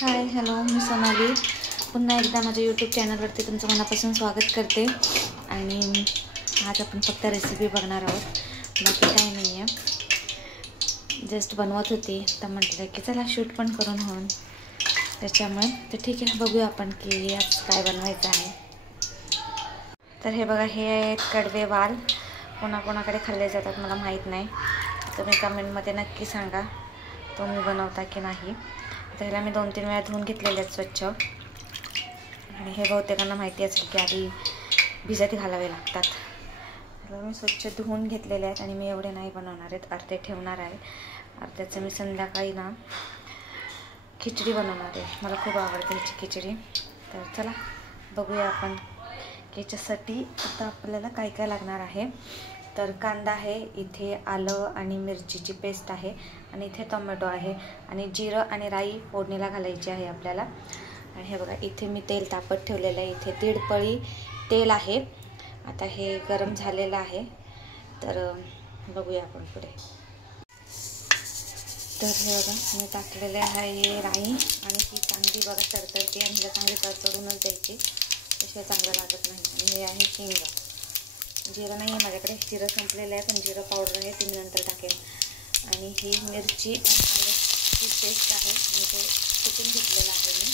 Hi hello, मी सोनाली पुन्हा एकदा माझ्या यूट्यूब चॅनलवरती तुमचं मनापासून स्वागत करते. आणि आज आपण फक्त रेसिपी बघणार आहोत, बाकी काही नाही आहे. जस्ट बनवत होती तर म्हटलं की चला शूट पण करून होऊन, त्याच्यामुळे तर ठीक आहे, बघूया आपण की आज काय बनवायचं आहे. तर हे बघा, हे आहेत कडवे वाल. कोणाकोणाकडे खाल्ले जातात मला माहीत नाही, तुम्ही कमेंटमध्ये नक्की सांगा तुम्ही बनवता की नाही. तर ह्याला मी 2-3 वेळा धुवून घेतलेले आहेत स्वच्छ. आणि हे बहुतेकांना माहिती असेल की आधी भिजत घालावे लागतात. तर मी स्वच्छ धुवून घेतलेले आहेत आणि मी एवढे नाही बनवणार आहेत, अर्धे ठेवणार आहे. अर्ध्याचं मी संध्याकाळी ना खिचडी बनवणार आहे. मला खूप आवडते ह्याची खिचडी. तर चला बघूया आपण याच्यासाठी आता आपल्याला काय काय लागणार आहे. तर कांदा आहे, इथे आलं आणि मिरचीची पेस्ट आहे, आणि इथे टोमॅटो आहे, आणि जिरं आणि राई फोडणीला घालायची आहे आपल्याला. आणि हे बघा, इथे मी तेल तापत ठेवलेलं आहे. इथे 1.5 पळी तेल आहे. आता हे गरम झालेलं आहे, तर बघूया आपण पुढे. तर हे बघा, मी टाकलेले आहे राई, आणि ती चांगली बघा तडतडते, आणि हिला चांगली तडतडूनच द्यायची, तसे चांगलं लागत नाही. आणि हे आहे शेंगा. जिरं नाही आहे माझ्याकडे, जिरं संपलेलं आहे, पण जिरं पावडर आहे, ती मी नंतर टाकेन. आणि ही मिरची आणि आल्याची पेस्ट आहे, आणि ते कुटून घेतलेलं आहे मी.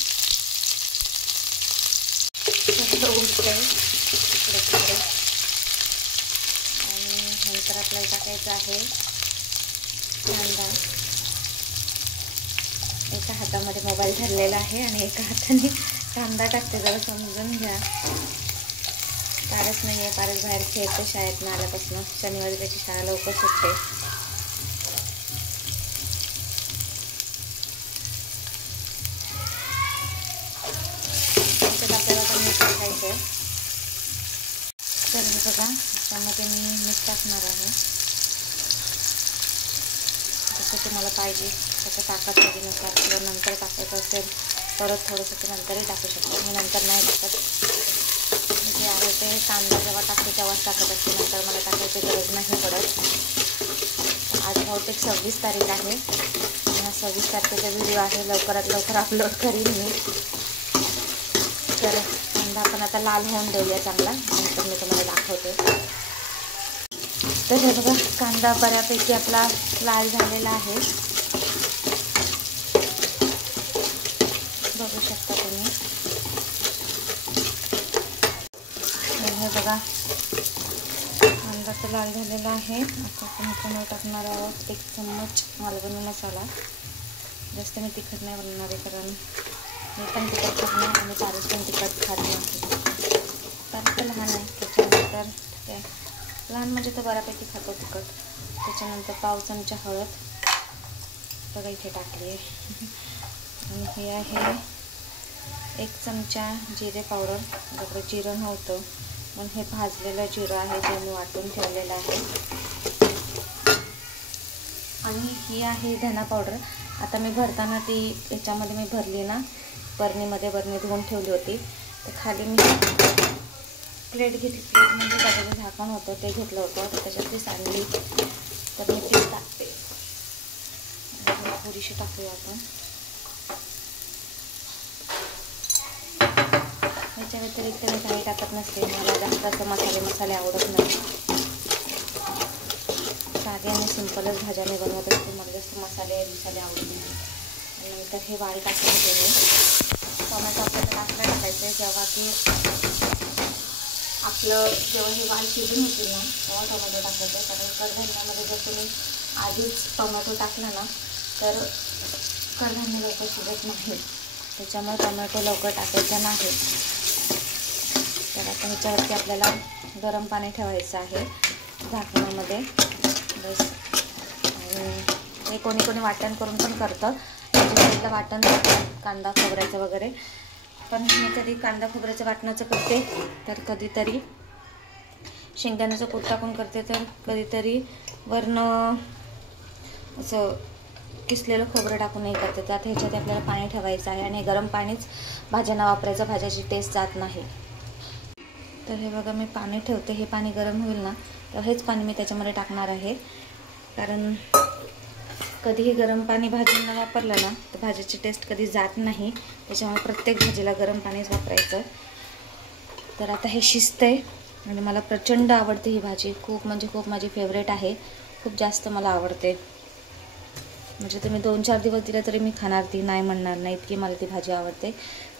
सगळं उडतं आहे इकडे तिकडे. आणि नंतर आपल्याला टाकायचं आहे कांदा. एका हातामध्ये मोबाईल धरलेला आहे आणि एका हाताने कांदा टाकते, जरा समजून घ्या. पारस नाही आहे, पारस बाहेर खेळते शाळेतनं आल्यापासून. शनिवारी त्याची शाळा लवकर सुटते. त्याच्यात आपल्याला आता मीठ टाकायचं आहे. तर हे बघा, त्यामध्ये मी मीठ टाकणार आहे जसं तुम्हाला पाहिजे तसं टाका चवीनुसार, किंवा नंतर टाकायचं असेल परत थोडंसं ते नंतरही टाकू शकतो. मी नंतर नाही टाकत. जे आहे ते कांदा जेव्हा टाकते तेव्हाच टाकत असते, नंतर मला टाकायची गरज नाही पडत. आज बहुतेक 26 तारीख आहे, आणि 26 तारखेचा व्हिडिओ आहे, लवकरात लवकर अपलोड करीन मी. तर कांदा आपण आता लाल होऊन देऊया चांगला, नंतर मी तुम्हाला दाखवते. तर हे बघा, कांदा बऱ्यापैकी आपला लाल झालेला आहे, बघू शकता तुम्ही. हे बघा, कांदा तर लाल झालेला आहे. आता आपण ह्याच्यामध्ये टाकणार आहोत 1 चम्मच मालवणी मसाला. जास्त मी तिखट नाही बनवणार आहे, कारण मी पण तिखट खात नाही आणि पारस पण तिखट खात नाही. पारस तर लहान आहे, त्याच्यानंतर ते लहान म्हणजे तर बऱ्यापैकी खातो तिखट. त्याच्यानंतर पाव चमचा हळद बघा इथे टाकली आहे. आणि हे आहे 1 चमचा जिरे पावडर. माझ्याकडे जिरं नव्हतं, पण हे भाजलेलं जिरं आहे, जे मी वाटून ठेवलेलं आहे. आणि ही आहे धना पावडर. आता मी भरताना ती याच्यामध्ये मी भरली ना, बरणीमध्ये धुवून ठेवली होती. तर खाली मी प्लेट घेतली, प्लेट म्हणजे त्याचं झाकण होतं ते घेतलं होतं, तर त्याच्यात ती सांडली, तर मी तीच टाकते. थोडीशी टाकूया आपण. याच्या व्यतिरिक्त मी काही टाकत नसते, मला जास्त असं मसाले आवडत नाही. साधी आणि सिंपलच भाज्या मी बनवत असते, मला जास्त मसाले आवडत नाही. आणि नंतर हे वाल टाकून घेते. टोमॅटो आपल्याला टाकायचं आहे, जेव्हा की आपलं जेव्हा हे वाल शिजून होतील ना, तेव्हा टोमॅटो टाकायचं आहे. कारण कडधान्यामध्ये जर तुम्ही आधीच टोमॅटो टाकला ना, तर कडधान्य लवकर शिजत नाही, त्याच्यामुळे टोमॅटो लवकर टाकायचा नाही. तर आता ह्याच्यावरती आपल्याला गरम पाणी ठेवायचं आहे झाकणामध्ये बस. आणि हे कोणी वाटण करून पण करतं, त्याच्या वाटण कांदा खोबऱ्याचं वगैरे. पण मी कधी कांदा खोबऱ्याचं वाटणाचं करते, तर कधीतरी शेंगदाण्याचं कूट टाकून करते, तर कधीतरी वरनं असं किसलेलं खोबरं टाकूनही करते. त्यात ह्याच्यात आपल्याला पाणी ठेवायचं आहे, आणि गरम पाणीच भाज्यांना वापरायचं, भाज्याची टेस्ट जात नाही. तर हे बघा, मी पाणी ठेवते. हे पाणी गरम होईल ना, तर हेच पाणी मी त्याच्यामध्ये टाकणार आहे, कारण कधीही गरम पाणी भाजींना वापरलं ना तर भाजीची टेस्ट कधी जात नाही, त्याच्यामुळे प्रत्येक भाजीला गरम पाणीच वापरायचं. तर आता हे शिजतंय आणि मला प्रचंड आवडते ही भाजी, खूप म्हणजे खूप माझी फेवरेट आहे, खूप जास्त मला आवडते. म्हणजे तुम्ही 2-4 दिवस दिलं तरी मी खाणार, ती नाही म्हणणार नाही, इतकी मला ती भाजी आवडते.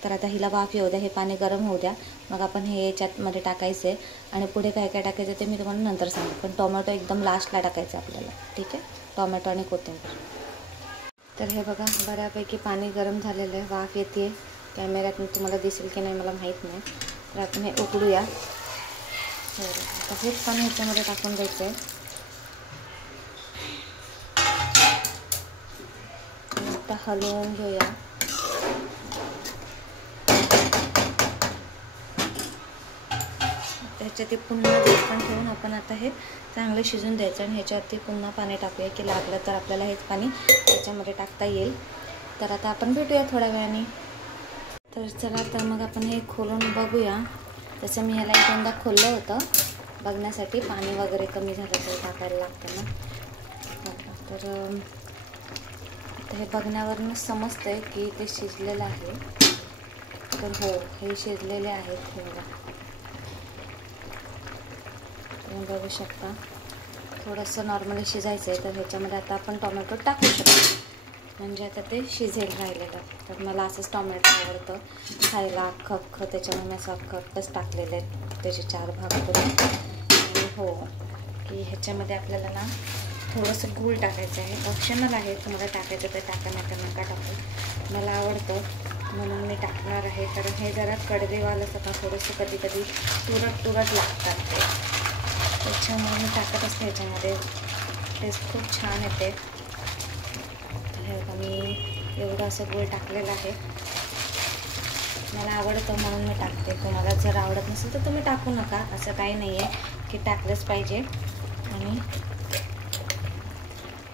तर आता हिला वाफ येऊ द्या, हे पाणी गरम होऊ द्या, मग आपण हे याच्यामध्ये टाकायचं आहे आणि पुढे काय काय टाकायचं ते मी तुम्हाला नंतर सांगते. पण टोमॅटो एकदम लास्टला टाकायचं आपल्याला, ठीक आहे, टोमॅटो आणि कोथिंबीर. तर हे बघा बऱ्यापैकी पाणी गरम झालेलं आहे, वाफ येते, कॅमेऱ्यात तुम्हाला दिसेल की नाही मला माहीत नाही. तर आपण हे उकळूया. आता हेच पाणी ह्याच्यामध्ये टाकून द्यायचं आहे. आता हलवून घेऊया. ह्याच्यात पुन्हा झाकण ठेवून आपण आता हे चांगलं शिजून द्यायचं आणि ह्याच्यावरती पुन्हा पाणी टाकूया की लागलं तर आपल्याला हेच पाणी त्याच्यामध्ये टाकता येईल. तर आता आपण भेटूया थोड्या वेळाने. तर चला तर मग आपण हे खोलून बघूया. तसं मी ह्याला एकदा खोललं होतं बघण्यासाठी, पाणी वगैरे कमी झालं तर टाकायला लागतं ना. तर हे बघण्यावरूनच समजतंय की ते शिजलेलं आहे. तर हो, हे शिजलेले आहेत. हे बघा, तुम्ही बघू शकता. थोडंसं नॉर्मली शिजायचं आहे, तर ह्याच्यामध्ये आता आपण टोमॅटो टाकू शकतो, म्हणजे आता ते शिजेल राहिलेलं. तर मला असंच टोमॅटो आवडतं खायला, अख्खं, त्याच्यामुळे मी असं अख्खंच टाकलेलं आहे, त्याचे 4 भाग करून. आणि हो की ह्याच्यामध्ये आपल्याला ना थोडंसं गूळ टाकायचं आहे, ऑप्शनल आहे, तुम्हाला टाकायचं तर टाका, नाही तर नका टाकू. मला आवडतं म्हणून मी टाकणार आहे, कारण हे जरा कडवेवालं असं थोडंसं कधी कधी तुरट लागतात ते, त्याच्यामुळे मी टाकत असते ह्याच्यामध्ये. टेस्ट खूप छान येते. हे बघा मी एवढं असं गूळ टाकलेलं आहे, मला आवडतं म्हणून मी टाकते. तुम्हाला जर आवडत नसेल तर तुम्ही टाकू नका, असं काही नाही आहे की टाकलंच पाहिजे. आणि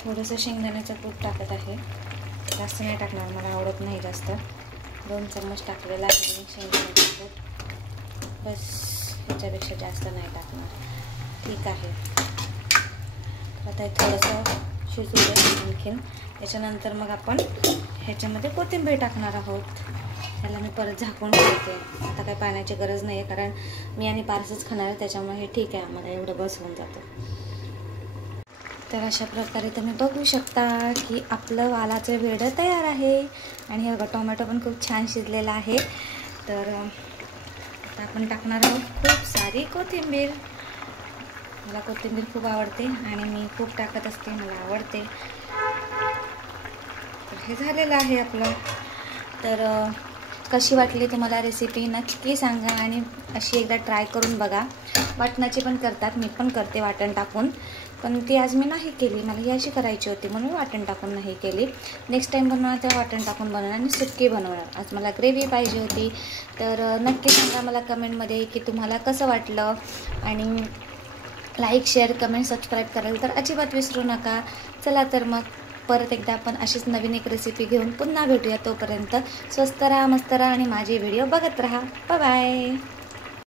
थोडंसं शेंगदाण्याचं कूट टाकत आहे, जास्त नाही टाकणार, मला आवडत नाही जास्त. 2 चम्मच टाकलेला आहे मी शेंगदाण्याचं कूट, बस, ह्याच्यापेक्षा जास्त नाही टाकणार. ठीक आहे. आता हे थोडंसं शिजू दे आणखीन. त्याच्यानंतर मग आपण ह्याच्यामध्ये कोथिंबीर टाकणार आहोत. त्याला मी परत झाकून ठेवते. आता काही पाण्याची गरज नाही आहे, कारण मी आणि पारसच खाणार आहे, त्याच्यामुळे हे ठीक आहे, आम्हाला एवढं बस होऊन जातं. तर अशा प्रकारे तुम्ही बघू शकता की आपलं वालाचं वेडं तयार आहे. आणि हे बघा टोमॅटो पण खूप छान शिजलेला आहे. तर आता आपण टाकणार आहोत खूप सारी कोथिंबीर. मला कोथिंबीर खूप आवडते आणि मी खूप टाकत असते, मला आवडते. तर हे झालेलं आहे आपलं. तर कशी वाटली तुम्हाला रेसिपी नक्की सांगा आणि अशी एकदा ट्राय करून बघा. वाटणाची पण करतात, मी पण करते वाटण टाकून, पण ती आज मी नाही केली, मला ही अशी करायची होती म्हणून वाटण टाकून नाही केली. नेक्स्ट टाईम बनवणार तेव्हा वाटण टाकून बनवणार आणि सुक्की बनवणार. आज मला ग्रेव्ही पाहिजे होती. तर नक्की सांगा मला कमेंटमध्ये की तुम्हाला कसं वाटलं. आणि लाईक, शेअर, कमेंट, सबस्क्राईब करायला तर अजिबात विसरू नका. चला तर मग परत एकदा आपण अशीच नवीन एक रेसिपी घेऊन पुन्हा भेटूया. तोपर्यंत स्वस्त राहा, मस्त राहा आणि माझे व्हिडिओ बघत राहा. Bye bye.